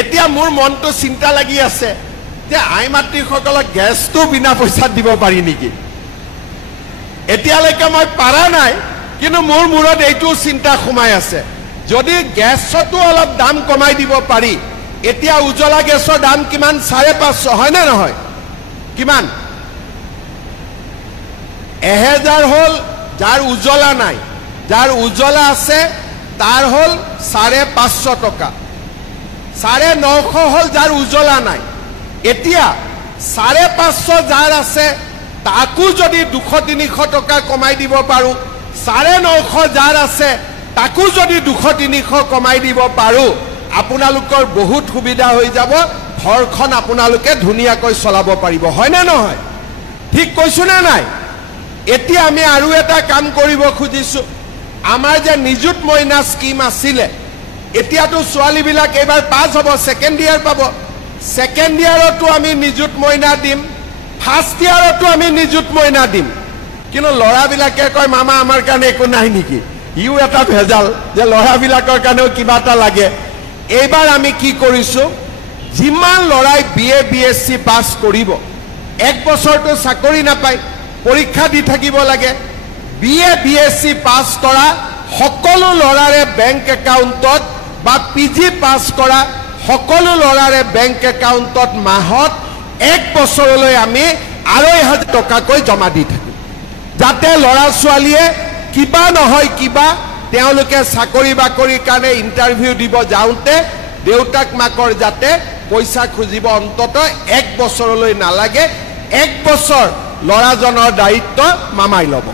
এতিয়া মোৰ মনটো চিন্তা লাগি আছে যে আই মাতৃসকলক গেছটো বিনা পইচাত দিব পাৰি নেকি। এতিয়ালৈকে মই পাৰা নাই, কিন্তু মোৰ মূৰত এইটো চিন্তা সোমাই আছে, যদি গেছতো অলপ দাম কমাই দিব পাৰি। এতিয়া উজ্জ্বলা গেছৰ দাম কিমান? 550, হয়নে নহয়? কিমান? 1000 হ'ল যাৰ উজ্জ্বলা নাই, যাৰ উজ্জ্বলা আছে তাৰ হ'ল 550 টকা, 950 হ'ল যাৰ উজ্জ্বলা নাই। এতিয়া 550 যাৰ আছে তাকো যদি 200-300 টকা কমাই দিব পাৰোঁ, 950 যাৰ আছে তাকো যদি 200-300 কমাই দিব পাৰোঁ, আপোনালোকৰ বহুত সুবিধা হৈ যাব, ঘৰখন আপোনালোকে ধুনীয়াকৈ চলাব পাৰিব, হয়নে নহয়? ঠিক কৈছো নে নাই? এতিয়া আমি আৰু এটা কাম কৰিব খুজিছোঁ। আমাৰ যে নিযুত মইনা স্কিম আছিলে, এতিয়াতো ছোৱালীবিলাক এইবাৰ পাছ হ'ব, ছেকেণ্ড ইয়াৰ পাব, ছেকেণ্ড ইয়াৰতো আমি নিযুত মইনা দিম, ফাৰ্ষ্ট ইয়াৰতো আমি নিযুত মইনা দিম। কিন্তু ল'ৰাবিলাকে কয় মামা আমাৰ কাৰণে একো নাই নেকি? ইও এটা ভেজাল যে ল'ৰাবিলাকৰ কাৰণেও কিবা এটা লাগে। এইবাৰ আমি কি কৰিছোঁ, যিমান ল'ৰাই BA BSc পাছ কৰিব, 1 বছৰটো চাকৰি নাপায়, পৰীক্ষা দি থাকিব লাগে। BA BSc পাছ কৰা সকলো ল'ৰাৰে বেংক একাউণ্টত বা PG পাছ কৰা সকলো ল'ৰাৰে বেংক একাউণ্টত মাহত 1 বছৰলৈ আমি 2500 টকাকৈ জমা দি থাকিম, যাতে ল'ৰা ছোৱালীয়ে কিবা নহয় কিবা তেওঁলোকে চাকৰি বাকৰিৰ কাৰণে ইণ্টাৰভিউ দিব যাওঁতে দেউতাক মাকৰ যাতে পইচা খুজিব অন্ততঃ 1 বছৰলৈ নালাগে। 1 বছৰ ল'ৰাজনৰ দায়িত্ব মামাই ল'ব।